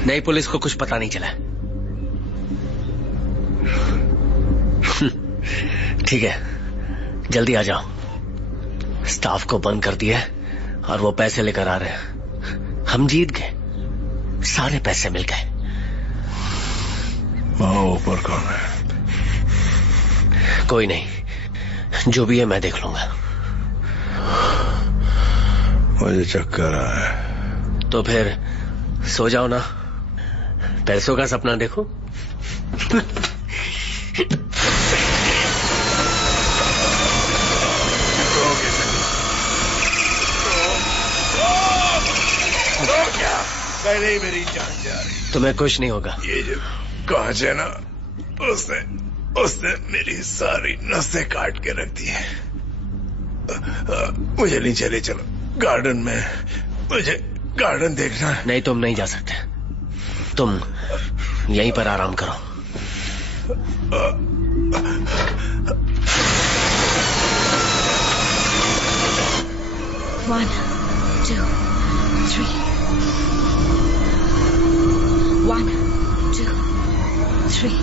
नई पुलिस को कुछ पता नहीं चला। ठीक है, जल्दी आ जाओ। स्टाफ को बंद कर दिया और वो पैसे लेकर आ रहे हैं। हम जीत गए, सारे पैसे मिल गए। वहां ऊपर कौन है? कोई नहीं, जो भी है मैं देख लूंगा। मुझे चक्कर आया है। तो फिर सो जाओ ना, पैसों का सपना देखो। पहले ही मेरी जान जा रही। तुम्हें कुछ नहीं होगा। ये जो कांच है ना, उसने मेरी सारी नसें काट के रख दी है। मुझे नहीं चले, चलो गार्डन में, मुझे गार्डन देखना है। नहीं, तुम नहीं जा सकते। तुम यहीं पर आराम करो। One, 2, 3. 1, 2, 3.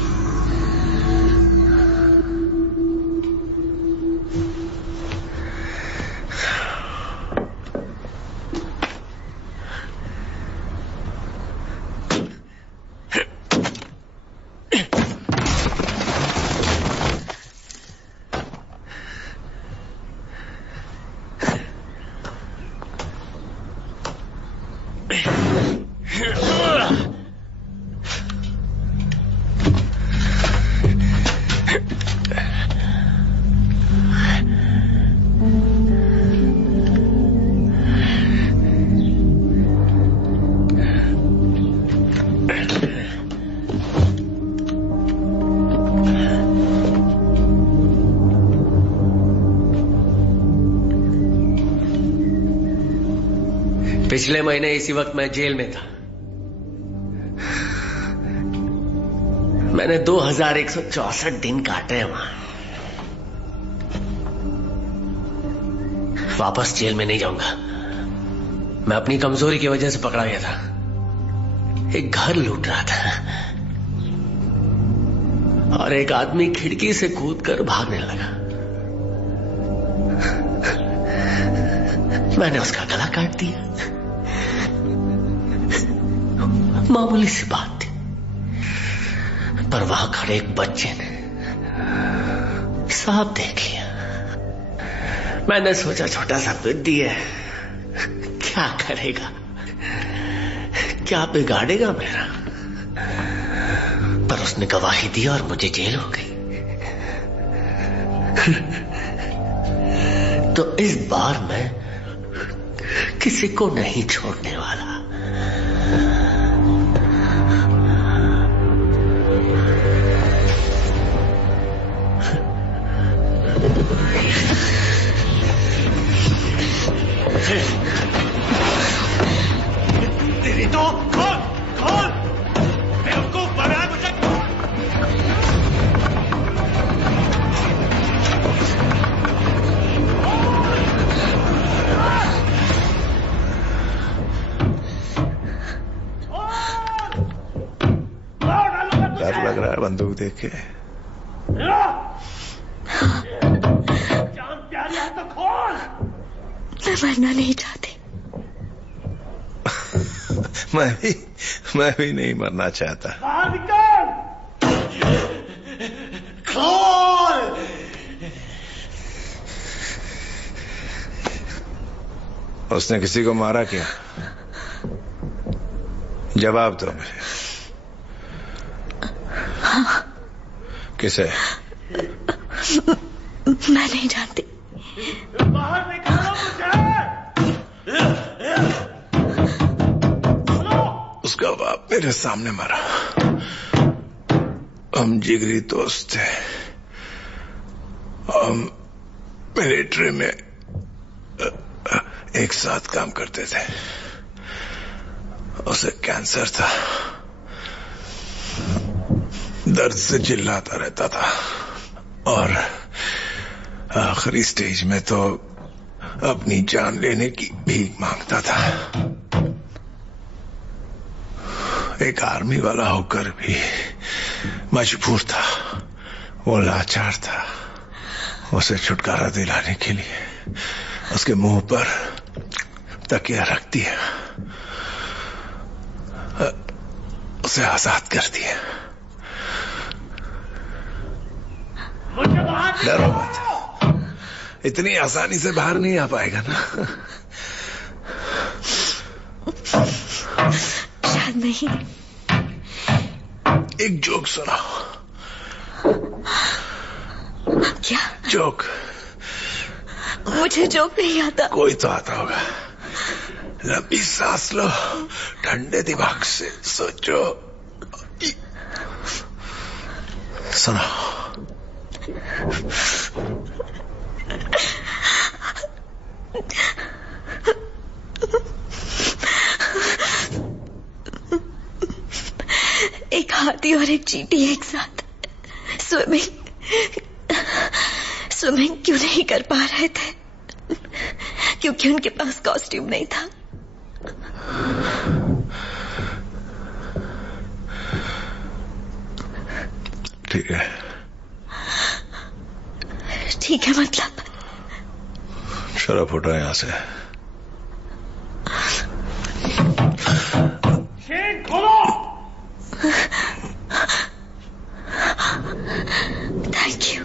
पिछले महीने इसी वक्त मैं जेल में था। मैंने 2164 दिन काटे हैं वहां। वापस जेल में नहीं जाऊंगा। मैं अपनी कमजोरी की वजह से पकड़ा गया था। एक घर लूट रहा था और एक आदमी खिड़की से कूदकर भागने लगा। मैंने उसका गला काट दिया। मामूली सी बात थी, पर वहां खड़े एक बच्चे ने साफ देख लिया। मैंने सोचा छोटा सा बुद्धि है, क्या करेगा, क्या बिगाड़ेगा मेरा। पर उसने गवाही दी और मुझे जेल हो गई। तो इस बार मैं किसी को नहीं छोड़ने वाला। तेरी तो कौन बेवकूफ बनाया मुझे। डर लग रहा है बंदूक देख के। जान प्यारी है तो खोल। मैं मरना नहीं चाहती। मैं भी नहीं मरना चाहता। बाहर निकल। खोल। उसने किसी को मारा क्या? जवाब दो मुझे। किसे? मैं नहीं जानती। बाहर निकालो मुझे। उसका बाप मेरे सामने मरा। हम जिगरी दोस्त थे। हम मिलिट्री में एक साथ काम करते थे। उसे कैंसर था। दर्द से चिल्लाता रहता था और आखिरी स्टेज में तो अपनी जान लेने की भीख मांगता था। एक आर्मी वाला होकर भी मजबूर था, वो लाचार था। उसे छुटकारा दिलाने के लिए उसके मुंह पर तकिया रख दिया, उसे आजाद कर दिया। डरो मत, इतनी आसानी से बाहर नहीं आ पाएगा ना। शायद नहीं। एक जोक सुनाओ। क्या? जोक। मुझे जोक नहीं आता। कोई तो आता होगा। लंबी सांस लो, ठंडे दिमाग से सोचो। सुनाओ। एक हाथी और एक चींटी एक साथ स्विमिंग क्यों नहीं कर पा रहे थे? क्योंकि उनके पास कॉस्ट्यूम नहीं था। ठीक है। ठीक है मतलब? शराब उठा यहां से। शेन खोलो। Thank you.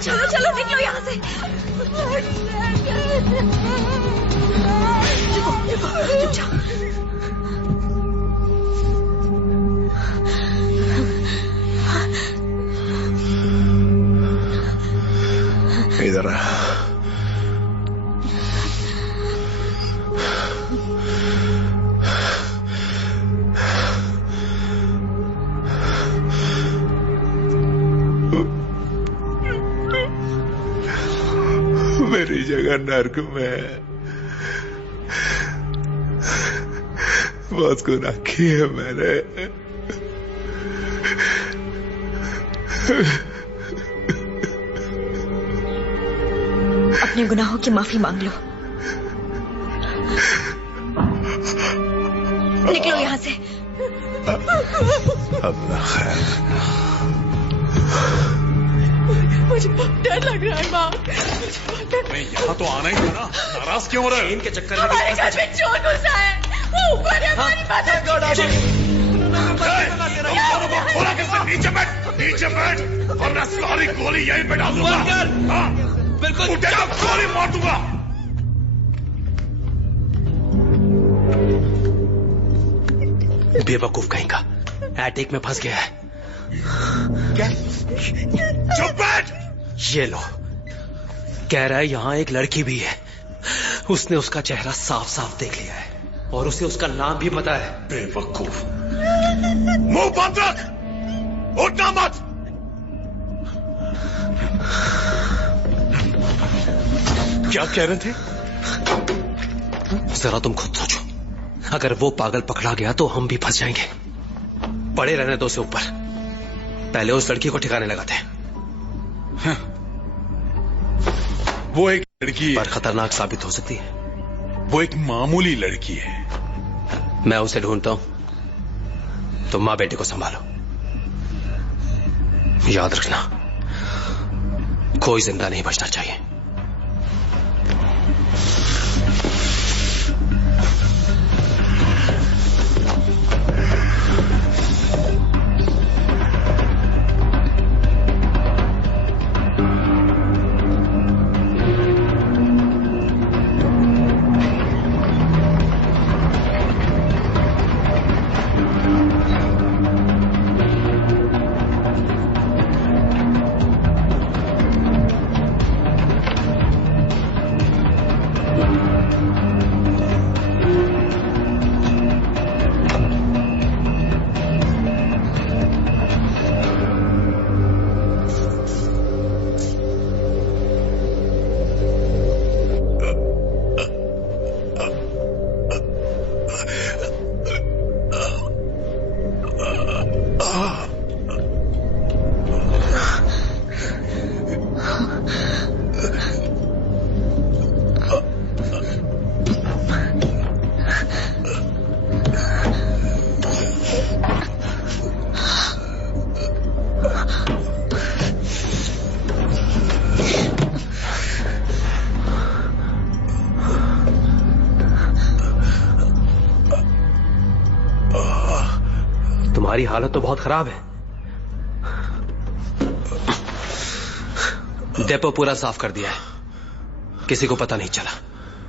चलो चलो निकलो यहाँ से। चुप जाओ। इधर आ। मेरी जगह नर्क में बहुत गुनाह किए मैंने। अपने गुनाहों की माफी मांग लो। निकलो यहाँ से। अपना ख्याल रखना। मुझे डर लग रहा है माँ। मैं यहाँ तो आना ही था ना, नाराज क्यों हो रहा है? इनके चक्कर हमारे घर में चोर घुसा है, वो ऊपर है, हमारी मदद नीचे बैठ, नीचे बैठ, वरना सारी गोली यहीं पे डाल दूंगा। बिल्कुल उठे तो गोली मार दूंगा। बेवकूफ कहीं का, एटिक में फंस गया है। क्या? चुप बैठ। ये लो, कह रहा है यहाँ एक लड़की भी है। उसने उसका चेहरा साफ साफ देख लिया है और उसे उसका नाम भी पता है। बेवकूफ, मुंह बंद रख, उठना मत। क्या कह रहे थे? जरा तुम खुद सोचो, अगर वो पागल पकड़ा गया तो हम भी फंस जाएंगे। पड़े रहने दो से ऊपर, पहले उस लड़की को ठिकाने लगाते हैं। वो एक लड़की है, पर खतरनाक साबित हो सकती है। वो एक मामूली लड़की है। मैं उसे ढूंढता हूं, तुम मां बेटे को संभालो। याद रखना, कोई जिंदा नहीं बचना चाहिए। तुम्हारी हालत तो बहुत खराब है। डेपो पूरा साफ कर दिया है, किसी को पता नहीं चला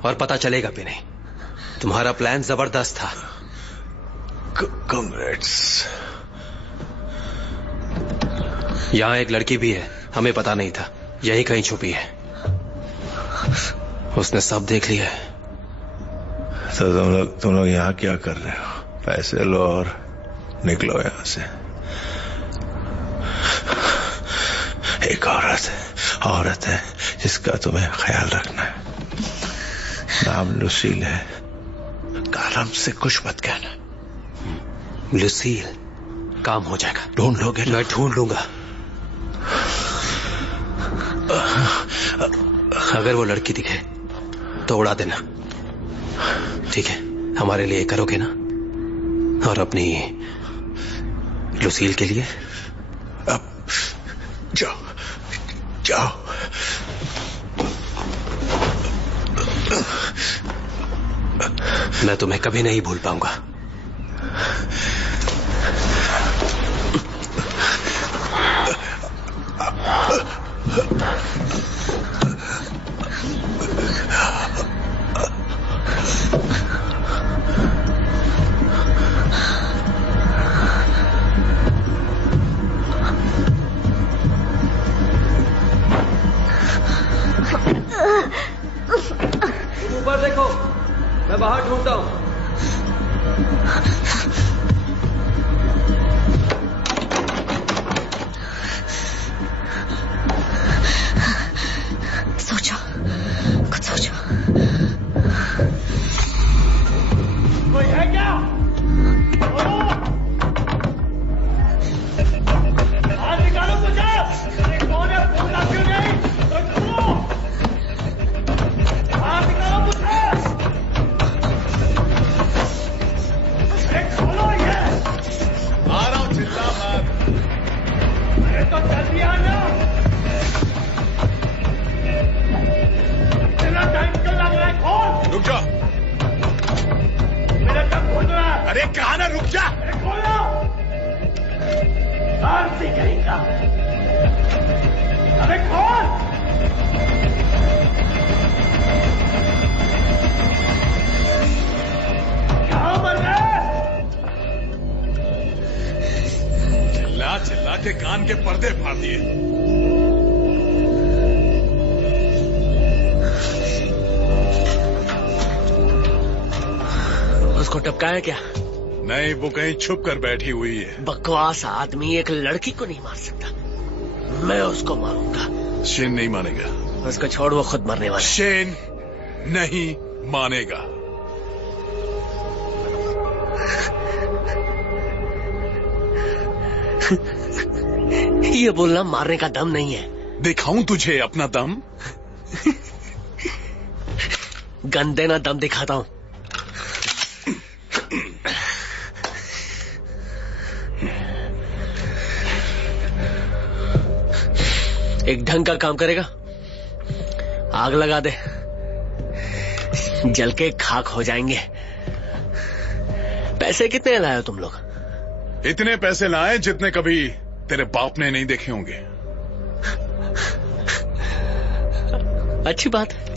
और पता चलेगा भी नहीं। तुम्हारा प्लान जबरदस्त था। कांग्रेट्स। यहां एक लड़की भी है, हमें पता नहीं था, यही कहीं छुपी है। उसने सब देख लिया है। तो तुम लोग यहाँ क्या कर रहे हो? पैसे लो और निकलो यहां से। एक औरत है जिसका तुम्हें ख्याल रखना है। नाम लुसील है। कालम से कुछ मत कहना। लुसील, काम हो जाएगा। ढूंढ लोगे? मैं ढूंढ लूंगा। अगर वो लड़की दिखे तो उड़ा देना, ठीक है? हमारे लिए करोगे ना? और अपनी लुसील के लिए? अब जाओ जाओ। मैं तुम्हें कभी नहीं भूल पाऊंगा। ऊपर देखो, मैं बाहर ढूंढता हूं। सोचो, कुछ सोचो। कोई है क्या? हाथ निकालो मुझे। अरे कौन है? बोलना क्यों नहीं? हाथ निकालो मुझे। अरे खोलो ये। आ रहा हूं, चिल्ला मत। अरे तो जल्दी आना। इतना टाइम क्यों लग रहा है? खोल। रुक जा। मेरा कब खोल रहा है? अरे कहा ना, रुक जा। अरे खोलो। आरती करेगा। अरे खोल। कहाँ मर गए? चिल्ला चिल्ला के कान के पर्दे फाड़ दिए। उसको टपकाया क्या? नहीं, वो कहीं छुप कर बैठी हुई है। बकवास आदमी एक लड़की को नहीं मार सकता। मैं उसको मारूंगा। शेन नहीं मानेगा। उसको छोड़, वो खुद मरने वाला है। शेन नहीं मानेगा। ये बोलना मारने का दम नहीं है। दिखाऊं तुझे अपना दम? गंदे ना दम दिखाता हूं। एक ढंग का काम करेगा? आग लगा दे, जल के खाक हो जाएंगे। पैसे कितने लाए हो तुम लोग? इतने पैसे लाए जितने कभी तेरे बाप ने नहीं देखे होंगे। अच्छी बात है।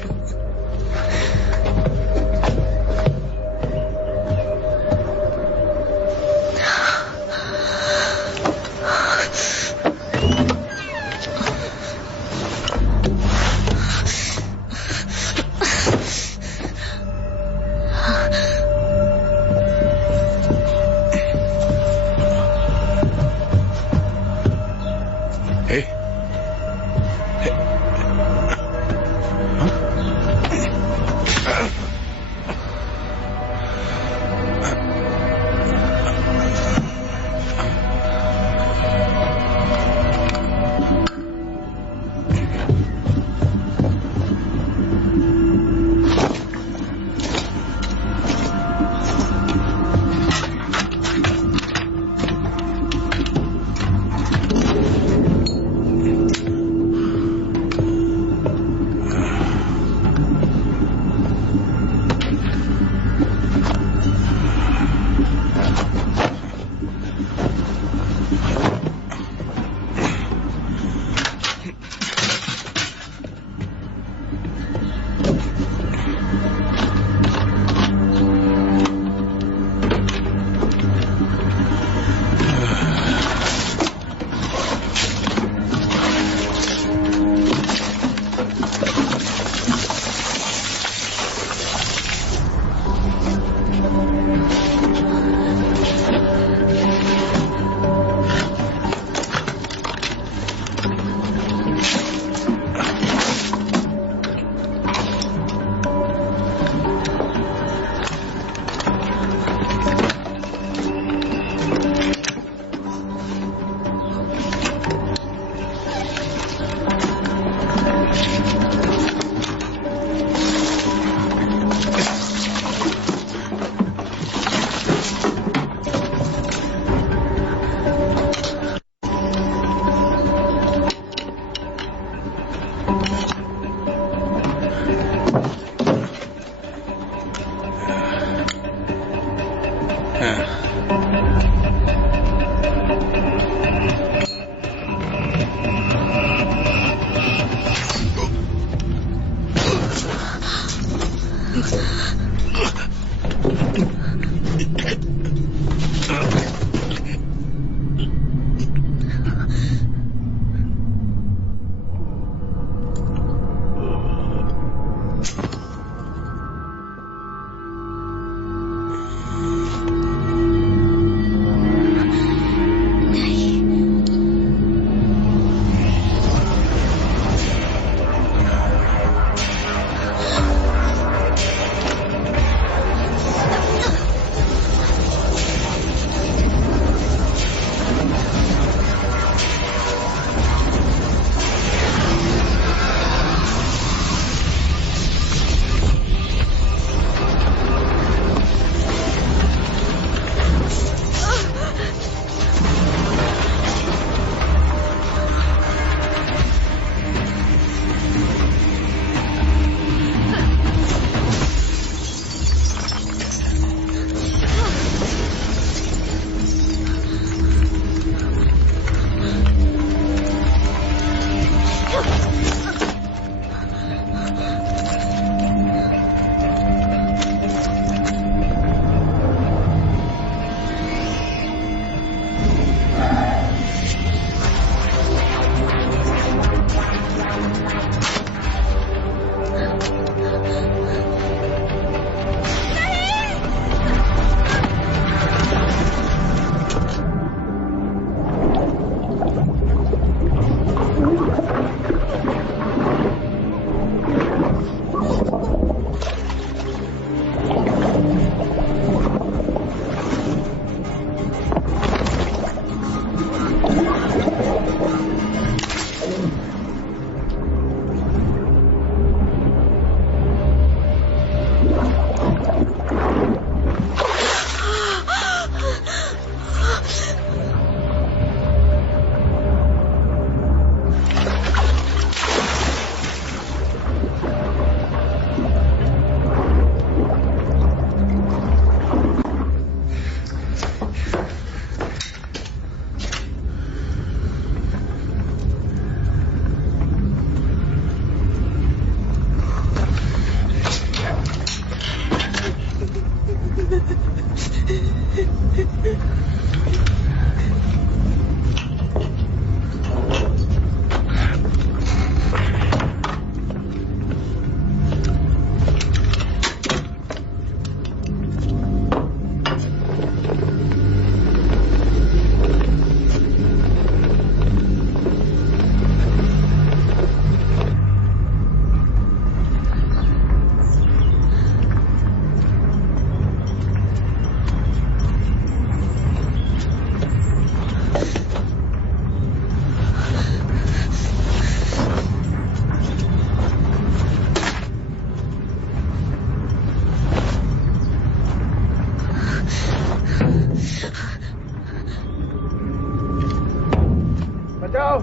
बचाओ,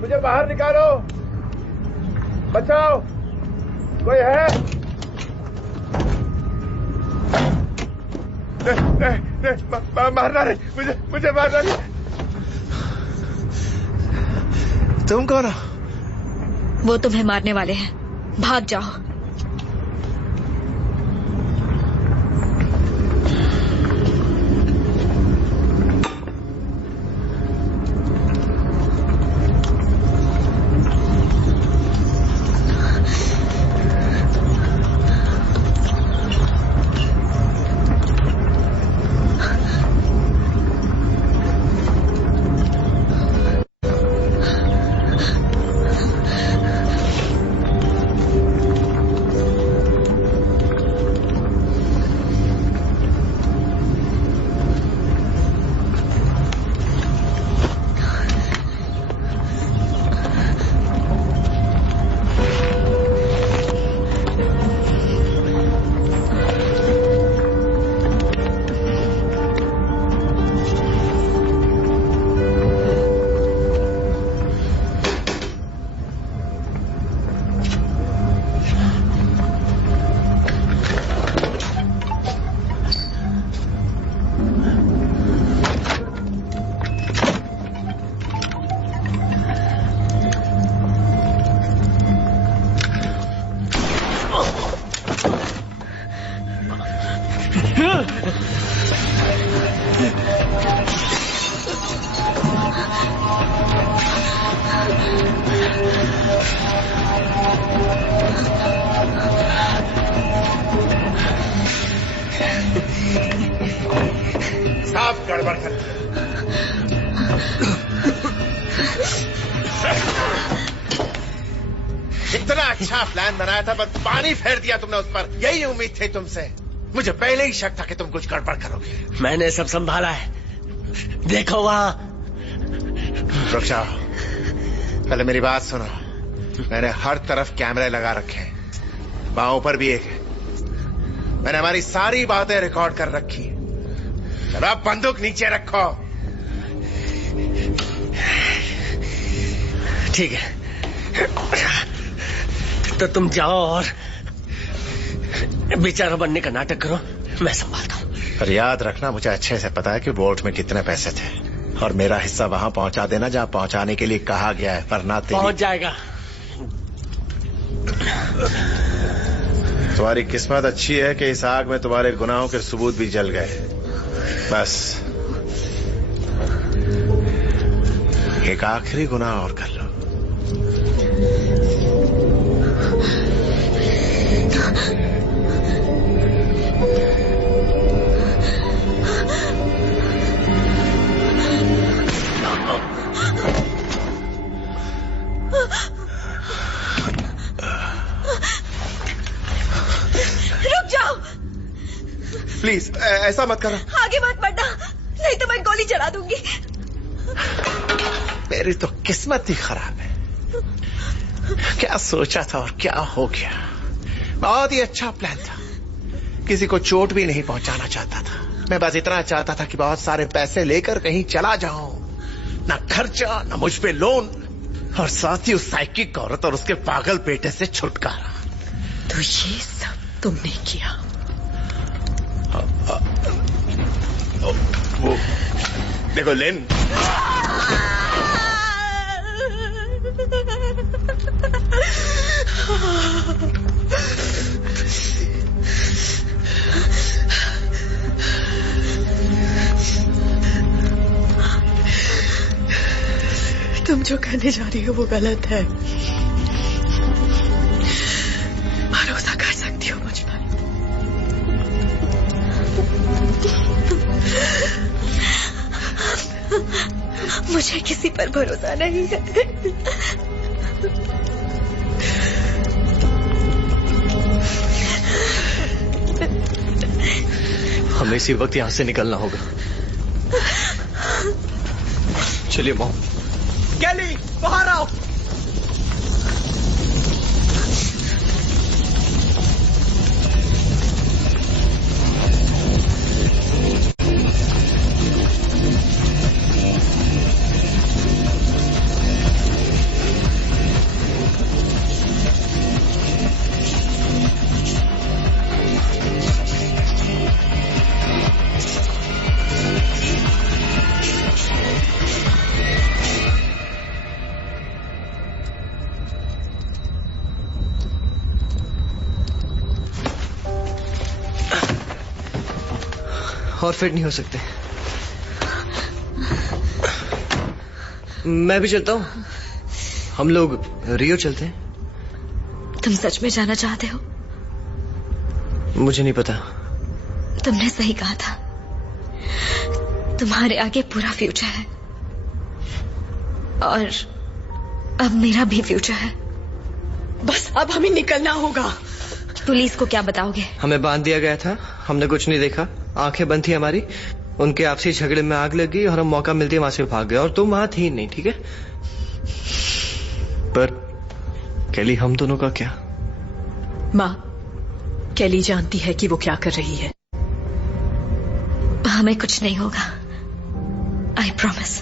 मुझे बाहर निकालो, बचाओ, कोई है? मारना नहीं, मुझे मारना नहीं। तुम कौन हो? वो तुम्हें मारने वाले हैं, भाग जाओ। साफ गड़बड़ कर। इतना अच्छा प्लान बनाया था, बस पानी फेर दिया तुमने उस पर। यही उम्मीद थी तुमसे। मुझे पहले ही शक था कि तुम कुछ गड़बड़ करोगे। मैंने सब संभाला है, देखो वहां। रुक जाओ, पहले मेरी बात सुनो। मैंने हर तरफ कैमरे लगा रखे हैं, बाहों पर भी एक है। मैंने हमारी सारी बातें रिकॉर्ड कर रखी। चलो अब बंदूक नीचे रखो। ठीक है, तो तुम जाओ और बेचारा बनने का नाटक करो, मैं संभालता हूँ। पर याद रखना, मुझे अच्छे से पता है कि बोट में कितने पैसे थे, और मेरा हिस्सा वहां पहुंचा देना जहां पहुंचाने के लिए कहा गया है, वरना पहुंच जाएगा। तुम्हारी किस्मत अच्छी है कि इस आग में तुम्हारे गुनाहों के सबूत भी जल गए। बस एक आखिरी गुनाह और कर लो। रुक जाओ, प्लीज ऐसा मत करो। आगे मत बढ़ना, नहीं तो मैं गोली चला दूंगी। मेरी तो किस्मत ही खराब है। क्या सोचा था और क्या हो गया। बहुत ही अच्छा प्लान था, किसी को चोट भी नहीं पहुंचाना चाहता था। मैं बस इतना चाहता था कि बहुत सारे पैसे लेकर कहीं चला जाऊं, ना खर्चा ना मुझ पे लोन, और साथ ही उस साइकिक औरत और उसके पागल बेटे से छुटकारा। तो ये सब तुमने किया? वो देखो लेन, तुम जो करने जा रही हो वो गलत है। भरोसा कर सकती हो मुझ पर। मुझे किसी पर भरोसा नहीं है। हमें इसी वक्त यहां से निकलना होगा। चलिए मॉम। गैली, बाहर आओ। और फिट नहीं हो सकते। मैं भी चलता हूँ। हम लोग रियो चलते हैं। तुम सच में जाना चाहते हो? मुझे नहीं पता। तुमने सही कहा था, तुम्हारे आगे पूरा फ्यूचर है और अब मेरा भी फ्यूचर है। बस अब हमें निकलना होगा। पुलिस को क्या बताओगे? हमें बांध दिया गया था, हमने कुछ नहीं देखा, आंखें बंद थी हमारी। उनके आपसी झगड़े में आग लग गई और हम मौका मिलते ही वहां से भाग गए और तुम वहां थी नहीं, ठीक है? पर कैली, हम दोनों का क्या? माँ, कैली जानती है कि वो क्या कर रही है। हमें कुछ नहीं होगा, आई प्रॉमिस।